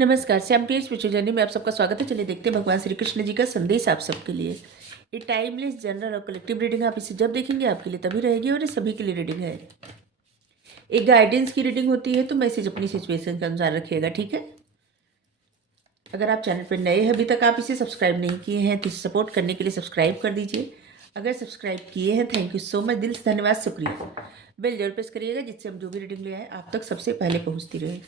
नमस्कार, श्यामप्रिय spiritual journey में आप सबका स्वागत है। चलिए देखते हैं भगवान श्री कृष्ण जी का संदेश आप सबके लिए। ये टाइमलेस जनरल और कलेक्टिव रीडिंग आप इसे जब देखेंगे आपके लिए तभी रहेगी और ये सभी के लिए रीडिंग है। एक गाइडेंस की रीडिंग होती है तो मैसेज अपनी सिचुएशन के अनुसार रखिएगा, ठीक है। अगर आप चैनल पर नए हैं, अभी तक आप इसे सब्सक्राइब नहीं किए हैं तो इसे सपोर्ट करने के लिए सब्सक्राइब कर दीजिए। अगर सब्सक्राइब किए हैं, थैंक यू सो मच, दिल से धन्यवाद, शुक्रिया। बेल जरूर प्रेस करिएगा जिससे हम जो भी रीडिंग ले आए आप तक सबसे पहले पहुँचती रहे।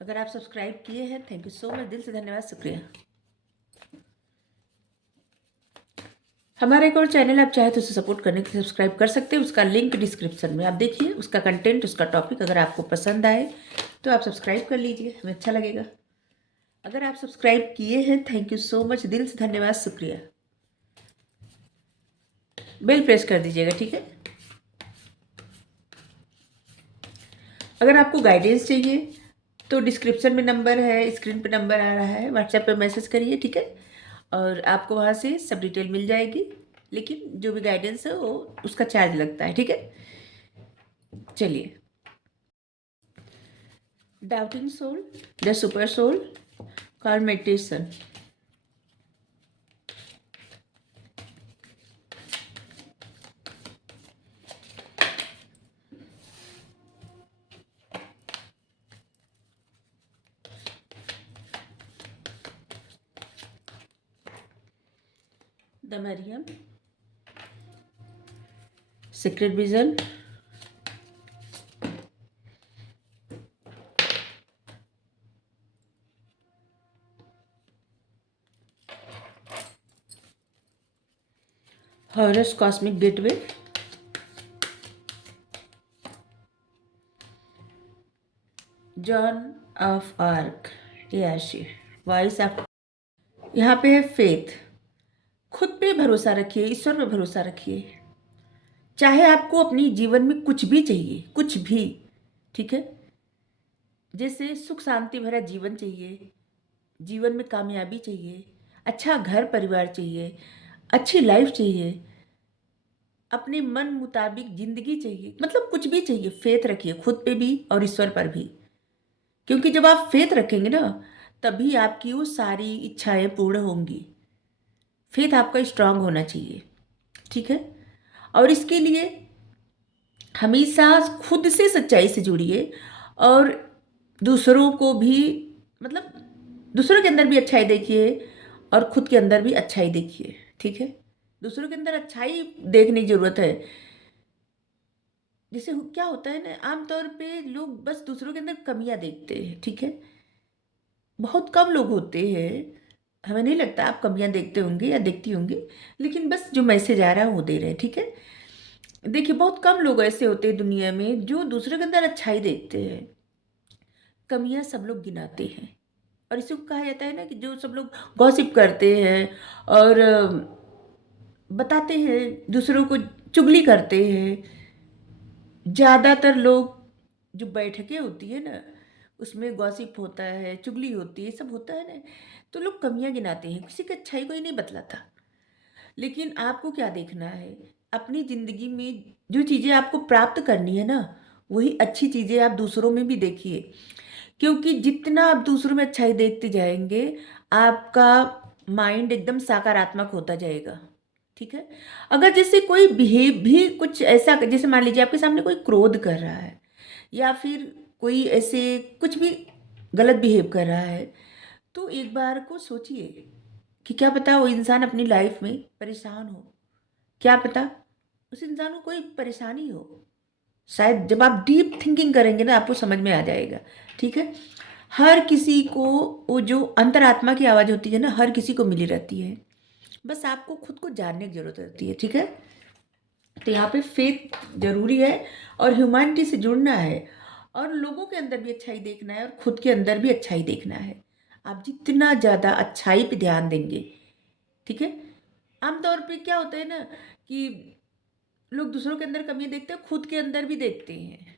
अगर आप सब्सक्राइब किए हैं, थैंक यू सो मच, दिल से धन्यवाद, शुक्रिया। हमारा एक और चैनल आप चाहे तो उसे सपोर्ट करने के लिए सब्सक्राइब कर सकते हैं, उसका लिंक डिस्क्रिप्शन में आप देखिए। उसका कंटेंट, उसका टॉपिक अगर आपको पसंद आए तो आप सब्सक्राइब कर लीजिए, हमें अच्छा लगेगा। अगर आप सब्सक्राइब किए हैं, थैंक यू सो मच, दिल से धन्यवाद, शुक्रिया। बेल प्रेस कर दीजिएगा, ठीक है। अगर आपको गाइडेंस चाहिए तो डिस्क्रिप्शन में नंबर है, स्क्रीन पे नंबर आ रहा है, व्हाट्सएप पे मैसेज करिए, ठीक है। और आपको वहाँ से सब डिटेल मिल जाएगी, लेकिन जो भी गाइडेंस है वो उसका चार्ज लगता है, ठीक है। चलिए, doubting soul, the super soul, card meditation. The Mariam, secret vision, Horus cosmic gateway, Joan of Arc, याशी, वॉइस ऑफ। यहाँ पे है फेथ। खुद पे भरोसा रखिए, ईश्वर पे भरोसा रखिए। चाहे आपको अपनी जीवन में कुछ भी चाहिए, कुछ भी, ठीक है। जैसे सुख शांति भरा जीवन चाहिए, जीवन में कामयाबी चाहिए, अच्छा घर परिवार चाहिए, अच्छी लाइफ चाहिए, अपने मन मुताबिक जिंदगी चाहिए, मतलब कुछ भी चाहिए, फेथ रखिए खुद पे भी और ईश्वर पर भी। क्योंकि जब आप फेथ रखेंगे ना, तभी आपकी वो सारी इच्छाएं पूर्ण होंगी। फेथ आपका स्ट्रांग होना चाहिए, ठीक है। और इसके लिए हमेशा खुद से सच्चाई से जुड़िए और दूसरों को भी, मतलब दूसरों के अंदर भी अच्छाई देखिए और खुद के अंदर भी अच्छाई देखिए, ठीक है। दूसरों के अंदर अच्छाई देखने की जरूरत है। जैसे क्या होता है ना, आमतौर पे लोग बस दूसरों के अंदर कमियां देखते हैं, ठीक है। बहुत कम लोग होते हैं, हमें नहीं लगता आप कमियां देखते होंगे या देखती होंगी, लेकिन बस जो मैसेज आ रहा है वो दे रहे हैं, ठीक है। देखिए, बहुत कम लोग ऐसे होते हैं दुनिया में जो दूसरे के अंदर अच्छाई देखते हैं। कमियां सब लोग गिनाते हैं। और इसी को कहा जाता है ना कि जो सब लोग गॉसिप करते हैं और बताते हैं, दूसरों को चुगली करते हैं। ज़्यादातर लोग, जो बैठकें होती है ना, उसमें गॉसिप होता है, चुगली होती है, सब होता है ना, तो लोग कमियां गिनाते हैं, किसी की अच्छाई कोई नहीं बतलाता। लेकिन आपको क्या देखना है, अपनी ज़िंदगी में जो चीज़ें आपको प्राप्त करनी है ना, वही अच्छी चीज़ें आप दूसरों में भी देखिए। क्योंकि जितना आप दूसरों में अच्छाई देखते जाएंगे, आपका माइंड एकदम सकारात्मक होता जाएगा, ठीक है। अगर जैसे कोई बिहेव भी कुछ ऐसा, जैसे मान लीजिए आपके सामने कोई क्रोध कर रहा है या फिर कोई ऐसे कुछ भी गलत बिहेव कर रहा है, तो एक बार को सोचिए कि क्या पता वो इंसान अपनी लाइफ में परेशान हो, क्या पता उस इंसान को कोई परेशानी हो। शायद जब आप डीप थिंकिंग करेंगे ना, आपको समझ में आ जाएगा, ठीक है। हर किसी को वो जो अंतरात्मा की आवाज़ होती है ना, हर किसी को मिली रहती है, बस आपको खुद को जानने की जरूरत रहती है, ठीक है। तो यहाँ पे फेथ जरूरी है और ह्यूमैनिटी से जुड़ना है और लोगों के अंदर भी अच्छाई देखना है और खुद के अंदर भी अच्छाई देखना है। आप जितना ज़्यादा अच्छाई पे ध्यान देंगे, ठीक है। आमतौर पे क्या होता है ना कि लोग दूसरों के अंदर कमियां देखते हैं, खुद के अंदर भी देखते हैं।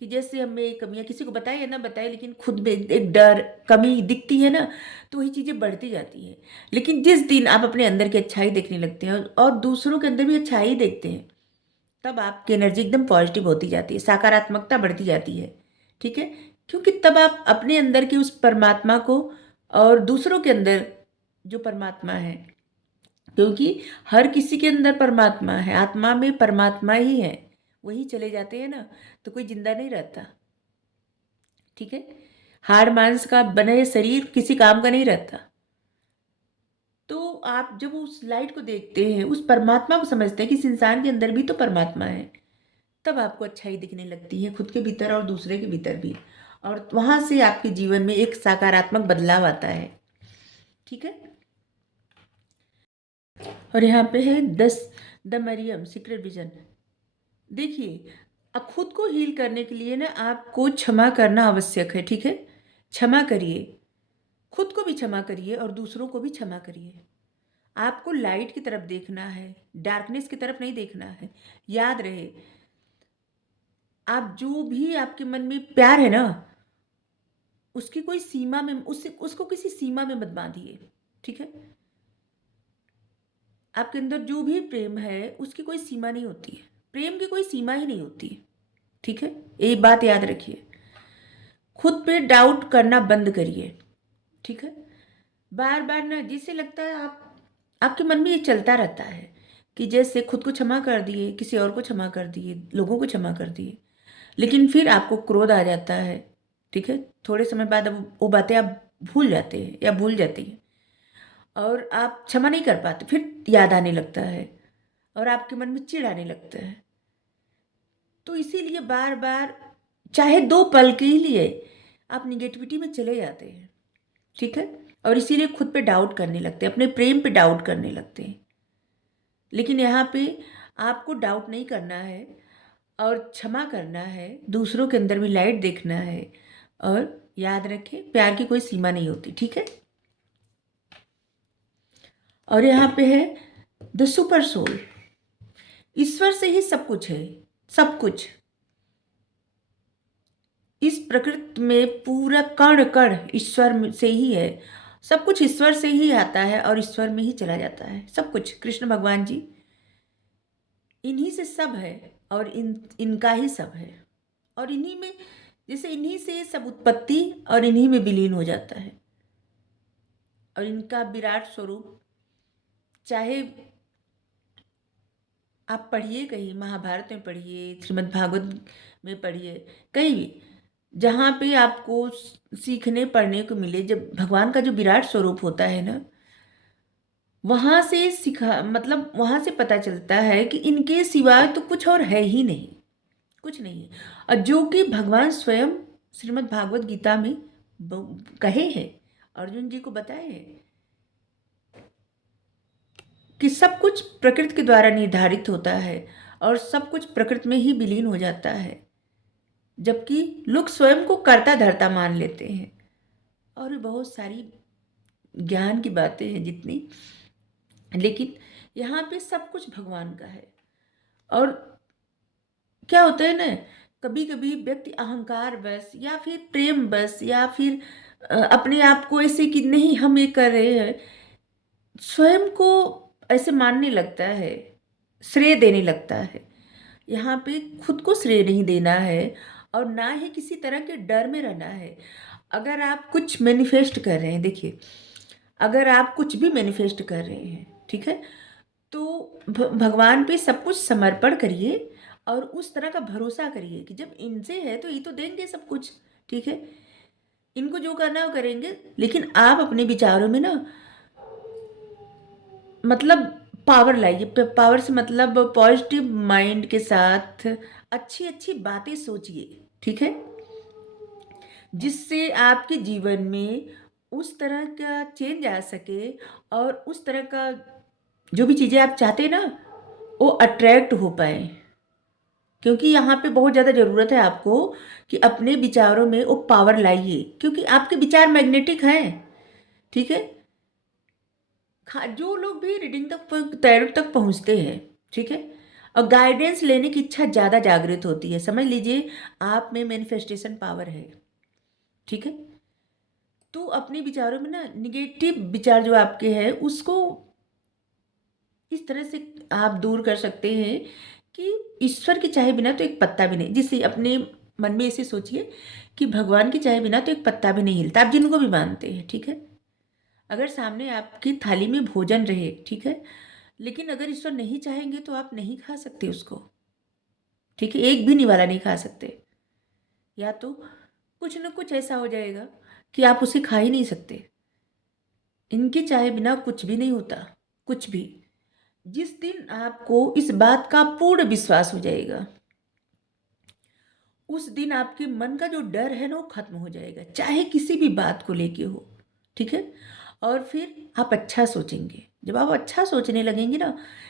कि जैसे हमें कमियाँ किसी को बताए या ना बताए, लेकिन खुद में एक डर, कमी दिखती है ना, तो वही चीज़ें बढ़ती जाती हैं। लेकिन जिस दिन आप अपने अंदर की अच्छाई देखने लगते हैं और दूसरों के अंदर भी अच्छाई देखते हैं, तब आपकी एनर्जी एकदम पॉजिटिव होती जाती है, सकारात्मकता बढ़ती जाती है, ठीक है? क्योंकि तब आप अपने अंदर की उस परमात्मा को और दूसरों के अंदर जो परमात्मा है, क्योंकि हर किसी के अंदर परमात्मा है, आत्मा में परमात्मा ही है, वही चले जाते हैं ना, तो कोई जिंदा नहीं रहता, ठीक है? हाड़ मांस का बने शरीर किसी काम का नहीं रहता। तो आप जब उस लाइट को देखते हैं, उस परमात्मा को समझते हैं कि इस इंसान के अंदर भी तो परमात्मा है, तब आपको अच्छाई दिखने लगती है, खुद के भीतर और दूसरे के भीतर भी, और वहां से आपके जीवन में एक सकारात्मक बदलाव आता है, ठीक है? और यहाँ पे है द मरियम सीक्रेट विजन। देखिए, अब खुद को हील करने के लिए ना आपको क्षमा करना आवश्यक है, ठीक है? क्षमा करिए, खुद को भी क्षमा करिए और दूसरों को भी क्षमा करिए। आपको लाइट की तरफ देखना है, डार्कनेस की तरफ नहीं देखना है। याद रहे, आप जो भी आपके मन में प्यार है ना, उसकी कोई सीमा में उसको किसी सीमा में मत बांधिए, ठीक है? आपके अंदर जो भी प्रेम है उसकी कोई सीमा नहीं होती है, प्रेम की कोई सीमा ही नहीं होती है, ठीक है? एक बात याद रखिए, खुद पे डाउट करना बंद करिए, ठीक है? बार बार ना, जिसे लगता है आपके मन में ये चलता रहता है कि जैसे खुद को क्षमा कर दिए, किसी और को क्षमा कर दिए, लोगों को क्षमा कर दिए, लेकिन फिर आपको क्रोध आ जाता है, ठीक है? थोड़े समय बाद अब वो बातें आप भूल जाते हैं या भूल जाती हैं, और आप क्षमा नहीं कर पाते, फिर याद आने लगता है और आपके मन में चिढ़ आने लगता है। तो इसीलिए बार बार, चाहे 2 पल के ही लिए, आप निगेटिविटी में चले जाते हैं, ठीक है? और इसीलिए खुद पे डाउट करने लगते हैं, अपने प्रेम पे डाउट करने लगते हैं। लेकिन यहाँ पे आपको डाउट नहीं करना है और क्षमा करना है, दूसरों के अंदर भी लाइट देखना है, और याद रखें, प्यार की कोई सीमा नहीं होती, ठीक है? और यहाँ पे है द सुपर सोल। ईश्वर से ही सब कुछ है, सब कुछ। इस प्रकृति में पूरा कण कण ईश्वर से ही है, सब कुछ ईश्वर से ही आता है और ईश्वर में ही चला जाता है, सब कुछ। कृष्ण भगवान जी, इन्हीं से सब है और इनका ही सब है, और इन्हीं में, जैसे इन्हीं से सब उत्पत्ति और इन्हीं में विलीन हो जाता है। और इनका विराट स्वरूप, चाहे आप पढ़िए, कहीं महाभारत में पढ़िए, श्रीमद् भागवत में पढ़िए, कहीं भी जहाँ पे आपको सीखने पढ़ने को मिले, जब भगवान का जो विराट स्वरूप होता है ना, वहाँ से सीखा, मतलब वहाँ से पता चलता है कि इनके सिवाय तो कुछ और है ही नहीं, कुछ नहीं है। और जो कि भगवान स्वयं श्रीमद् भागवत गीता में कहे हैं, अर्जुन जी को बताए हैं कि सब कुछ प्रकृति के द्वारा निर्धारित होता है और सब कुछ प्रकृति में ही विलीन हो जाता है, जबकि लोग स्वयं को कर्ता धर्ता मान लेते हैं। और भी बहुत सारी ज्ञान की बातें हैं जितनी, लेकिन यहाँ पे सब कुछ भगवान का है। और क्या होता है ना, कभी कभी व्यक्ति अहंकार बस या फिर प्रेम बस या फिर अपने आप को ऐसे कि नहीं हम ये कर रहे हैं, स्वयं को ऐसे मानने लगता है, श्रेय देने लगता है। यहाँ पे खुद को श्रेय नहीं देना है और ना ही किसी तरह के डर में रहना है। अगर आप कुछ मैनिफेस्ट कर रहे हैं, देखिए, अगर आप कुछ भी मैनिफेस्ट कर रहे हैं, ठीक है, तो भगवान पे सब कुछ समर्पण करिए और उस तरह का भरोसा करिए कि जब इनसे है तो ये तो देंगे सब कुछ, ठीक है? इनको जो करना है वो करेंगे। लेकिन आप अपने विचारों में ना, मतलब पावर लाइए, पावर से मतलब पॉजिटिव माइंड के साथ अच्छी अच्छी बातें सोचिए, ठीक है, जिससे आपके जीवन में उस तरह का चेंज आ सके और उस तरह का जो भी चीज़ें आप चाहते हैं ना, वो अट्रैक्ट हो पाए। क्योंकि यहाँ पे बहुत ज़्यादा ज़रूरत है आपको कि अपने विचारों में वो पावर लाइए, क्योंकि आपके विचार मैग्नेटिक हैं, ठीक है? जो लोग भी रीडिंग तक तैयारी तक पहुँचते हैं, ठीक है, और गाइडेंस लेने की इच्छा ज़्यादा जागृत होती है। समझ लीजिए आप में मैनिफेस्टेशन पावर है, ठीक है। तो अपने विचारों में ना निगेटिव विचार जो आपके हैं उसको इस तरह से आप दूर कर सकते हैं कि ईश्वर की चाहे बिना तो एक पत्ता भी नहीं, जिससे अपने मन में ऐसे सोचिए कि भगवान की चाहे बिना तो एक पत्ता भी नहीं हिलता, आप जिनको भी मानते हैं, ठीक है। अगर सामने आपकी थाली में भोजन रहे, ठीक है, लेकिन अगर ईश्वर नहीं चाहेंगे तो आप नहीं खा सकते उसको, ठीक है, एक भी निवाला नहीं खा सकते। या तो कुछ न कुछ ऐसा हो जाएगा कि आप उसे खा ही नहीं सकते। इनके चाहे बिना कुछ भी नहीं होता, कुछ भी। जिस दिन आपको इस बात का पूर्ण विश्वास हो जाएगा, उस दिन आपके मन का जो डर है ना वो खत्म हो जाएगा, चाहे किसी भी बात को लेके हो, ठीक है। और फिर आप अच्छा सोचेंगे। जब आप अच्छा सोचने लगेंगे ना,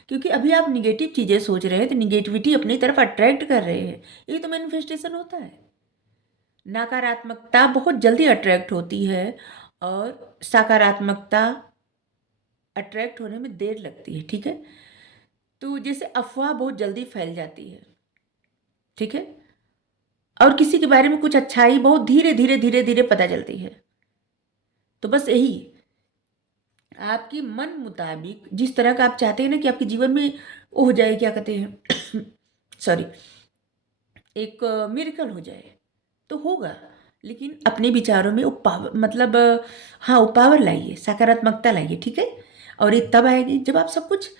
क्योंकि अभी आप निगेटिव चीज़ें सोच रहे हैं तो निगेटिविटी अपनी तरफ अट्रैक्ट कर रहे हैं, ये तो मैनिफेस्टेशन होता है। नकारात्मकता बहुत जल्दी अट्रैक्ट होती है और सकारात्मकता अट्रैक्ट होने में देर लगती है, ठीक है। तो जैसे अफवाह बहुत जल्दी फैल जाती है, ठीक है, और किसी के बारे में कुछ अच्छाई बहुत धीरे धीरे धीरे धीरे पता चलती है। तो बस यही आपकी मन मुताबिक जिस तरह का आप चाहते हैं ना कि आपके जीवन में वो हो जाए, क्या कहते हैं सॉरी, एक मिरेकल हो जाए, तो होगा। लेकिन अपने विचारों में वो पावर, मतलब हाँ, वो पावर लाइए, सकारात्मकता लाइए, ठीक है। और ये तब आएगी जब आप सब कुछ,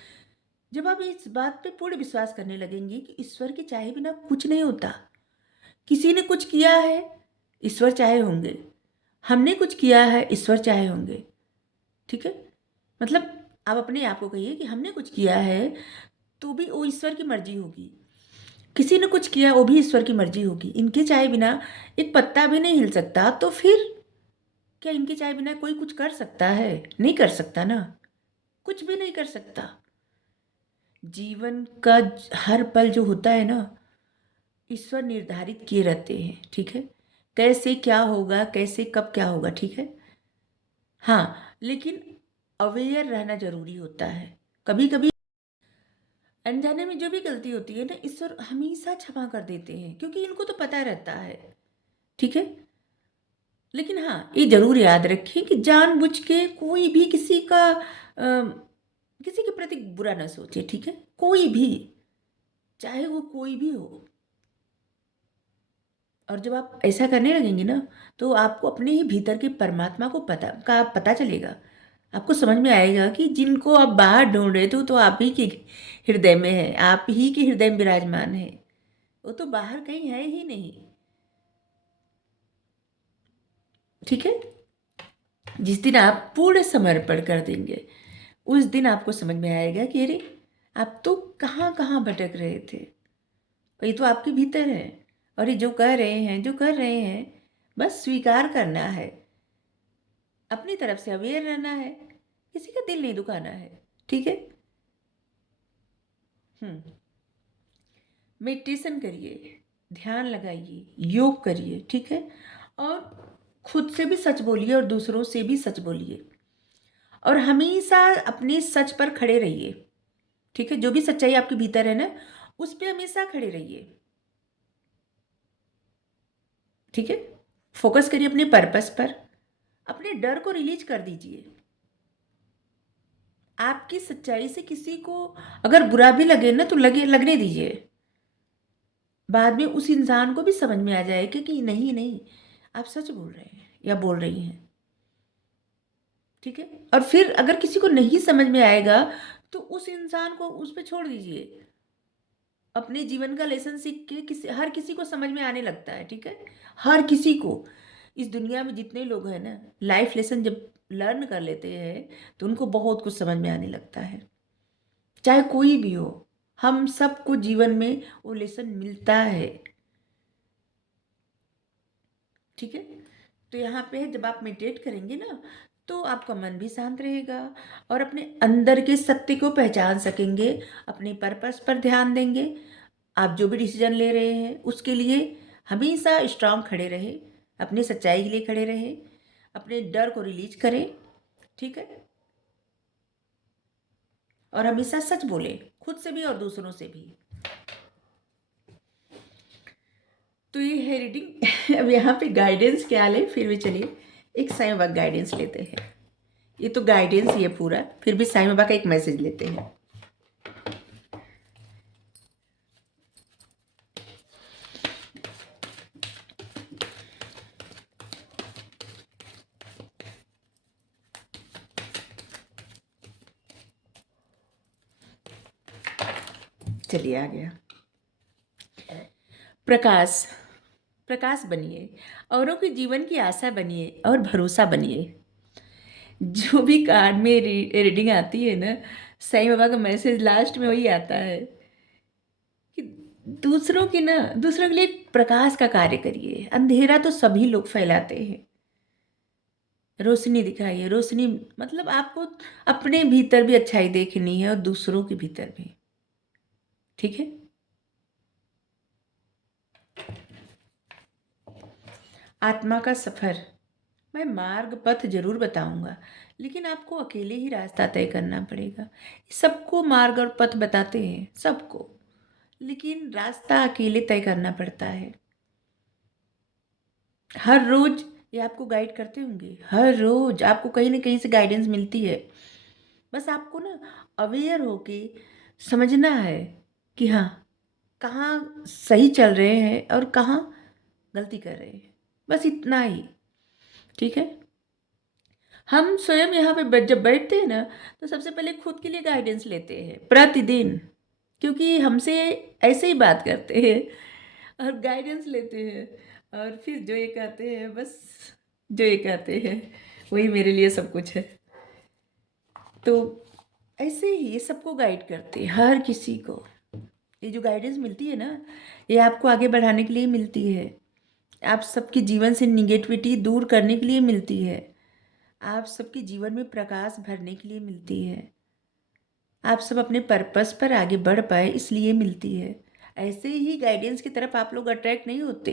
जब आप इस बात पे पूर्ण विश्वास करने लगेंगे कि ईश्वर के चाहे बिना कुछ नहीं होता। किसी ने कुछ किया है, ईश्वर चाहे होंगे। हमने कुछ किया है, ईश्वर चाहे होंगे, ठीक है। मतलब आप अपने आप को कहिए कि हमने कुछ किया है तो भी वो ईश्वर की मर्जी होगी, किसी ने कुछ किया वो भी ईश्वर की मर्जी होगी। इनके चाहे बिना एक पत्ता भी नहीं हिल सकता, तो फिर क्या इनके चाहे बिना कोई कुछ कर सकता है? नहीं कर सकता ना, कुछ भी नहीं कर सकता। जीवन का हर पल जो होता है ना, ईश्वर निर्धारित किए रहते हैं, ठीक है। कैसे क्या होगा, कैसे कब क्या होगा, ठीक है। हाँ, लेकिन अवेयर रहना जरूरी होता है। कभी कभी अनजाने में जो भी गलती होती है ना, ईश्वर हमेशा क्षमा कर देते हैं, क्योंकि इनको तो पता रहता है, ठीक है। लेकिन हाँ, ये जरूर याद रखें कि जानबूझ के कोई भी किसी के प्रति बुरा ना सोचे, ठीक है। कोई भी, चाहे वो कोई भी हो। और जब आप ऐसा करने लगेंगे ना, तो आपको अपने ही भीतर के परमात्मा को पता चलेगा। आपको समझ में आएगा कि जिनको आप बाहर ढूंढ रहे थे तो आप ही के हृदय में है, आप ही के हृदय में विराजमान है, वो तो बाहर कहीं है ही नहीं, ठीक है। जिस दिन आप पूर्ण समर्पण कर देंगे, उस दिन आपको समझ में आएगा कि अरे, आप तो कहाँ कहाँ भटक रहे थे, और ये तो आपके भीतर है। और ये जो कर रहे हैं, जो कर रहे हैं, बस स्वीकार करना है, अपनी तरफ से अवेयर रहना है, किसी का दिल नहीं दुखाना है, ठीक है। हम्म मेडिटेशन करिए, ध्यान लगाइए, योग करिए, ठीक है। और खुद से भी सच बोलिए और दूसरों से भी सच बोलिए, और हमेशा अपने सच पर खड़े रहिए, ठीक है। जो भी सच्चाई आपके भीतर है ना, उस पर हमेशा खड़े रहिए, ठीक है। फोकस करिए अपने पर्पस पर, अपने डर को रिलीज कर दीजिए। आपकी सच्चाई से किसी को अगर बुरा भी लगे ना, तो लगने दीजिए। बाद में उस इंसान को भी समझ में आ जाएगा कि नहीं नहीं, आप सच बोल रहे हैं या बोल रही हैं, ठीक है। और फिर अगर किसी को नहीं समझ में आएगा, तो उस इंसान को उस पर छोड़ दीजिए। अपने जीवन का लेसन सीख के हर किसी को समझ में आने लगता है, ठीक है। हर किसी को, इस दुनिया में जितने लोग हैं ना, लाइफ लेसन जब लर्न कर लेते हैं तो उनको बहुत कुछ समझ में आने लगता है, चाहे कोई भी हो। हम सबको जीवन में वो लेसन मिलता है, ठीक है। तो यहाँ पे जब आप मेडिटेट करेंगे ना, तो आपका मन भी शांत रहेगा और अपने अंदर के सत्य को पहचान सकेंगे, अपने पर्पस पर ध्यान देंगे। आप जो भी डिसीजन ले रहे हैं उसके लिए हमेशा स्ट्रांग खड़े रहे, अपनी सच्चाई के लिए खड़े रहे, अपने डर को रिलीज करें, ठीक है। और हमेशा सच बोले, खुद से भी और दूसरों से भी। तो ये है रीडिंग। अब यहाँ पे गाइडेंस क्या ले, फिर भी चलिए एक साईं बाबा गाइडेंस लेते हैं। ये तो गाइडेंस ही है पूरा, फिर भी साईं बाबा का एक मैसेज लेते हैं। चलिए आ गया। प्रकाश, प्रकाश बनिए, औरों के जीवन की आशा बनिए और भरोसा बनिए। जो भी कार्ड में रीडिंग आती है ना, साईं बाबा का मैसेज लास्ट में वही आता है कि दूसरों के लिए प्रकाश का कार्य करिए। अंधेरा तो सभी लोग फैलाते हैं, रोशनी दिखाइए। रोशनी मतलब आपको अपने भीतर भी अच्छाई देखनी है और दूसरों के भीतर भी, ठीक है। आत्मा का सफर, मैं मार्ग पथ जरूर बताऊंगा, लेकिन आपको अकेले ही रास्ता तय करना पड़ेगा। सबको मार्ग और पथ बताते हैं, सबको, लेकिन रास्ता अकेले तय करना पड़ता है। हर रोज ये आपको गाइड करते होंगे, हर रोज आपको कहीं ना कहीं से गाइडेंस मिलती है। बस आपको ना अवेयर होके समझना है कि हाँ, कहाँ सही चल रहे हैं और कहाँ गलती कर रहे हैं, बस इतना ही, ठीक है। हम स्वयं यहाँ पे जब बैठते हैं ना, तो सबसे पहले खुद के लिए गाइडेंस लेते हैं प्रतिदिन, क्योंकि हमसे ऐसे ही बात करते हैं और गाइडेंस लेते हैं, और फिर जो ये कहते हैं, बस जो ये कहते हैं वही मेरे लिए सब कुछ है। तो ऐसे ही ये सबको गाइड करते हैं, हर किसी को। ये जो गाइडेंस मिलती है ना, ये आपको आगे बढ़ाने के लिए मिलती है, आप सबके जीवन से निगेटिविटी दूर करने के लिए मिलती है, आप सबके जीवन में प्रकाश भरने के लिए मिलती है, आप सब अपने पर्पस पर आगे बढ़ पाए इसलिए मिलती है। ऐसे ही गाइडेंस की तरफ आप लोग अट्रैक्ट नहीं होते,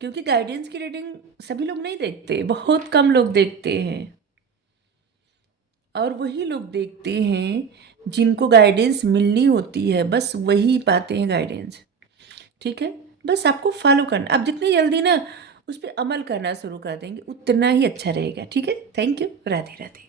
क्योंकि गाइडेंस की रीडिंग सभी लोग नहीं देखते, बहुत कम लोग देखते हैं, और वही लोग देखते हैं जिनको गाइडेंस मिलनी होती है, बस वही पाते हैं गाइडेंस, ठीक है। बस आपको फॉलो करना, आप जितनी जल्दी ना उस पर अमल करना शुरू कर देंगे उतना ही अच्छा रहेगा, ठीक है। Thank you. राधे राधे।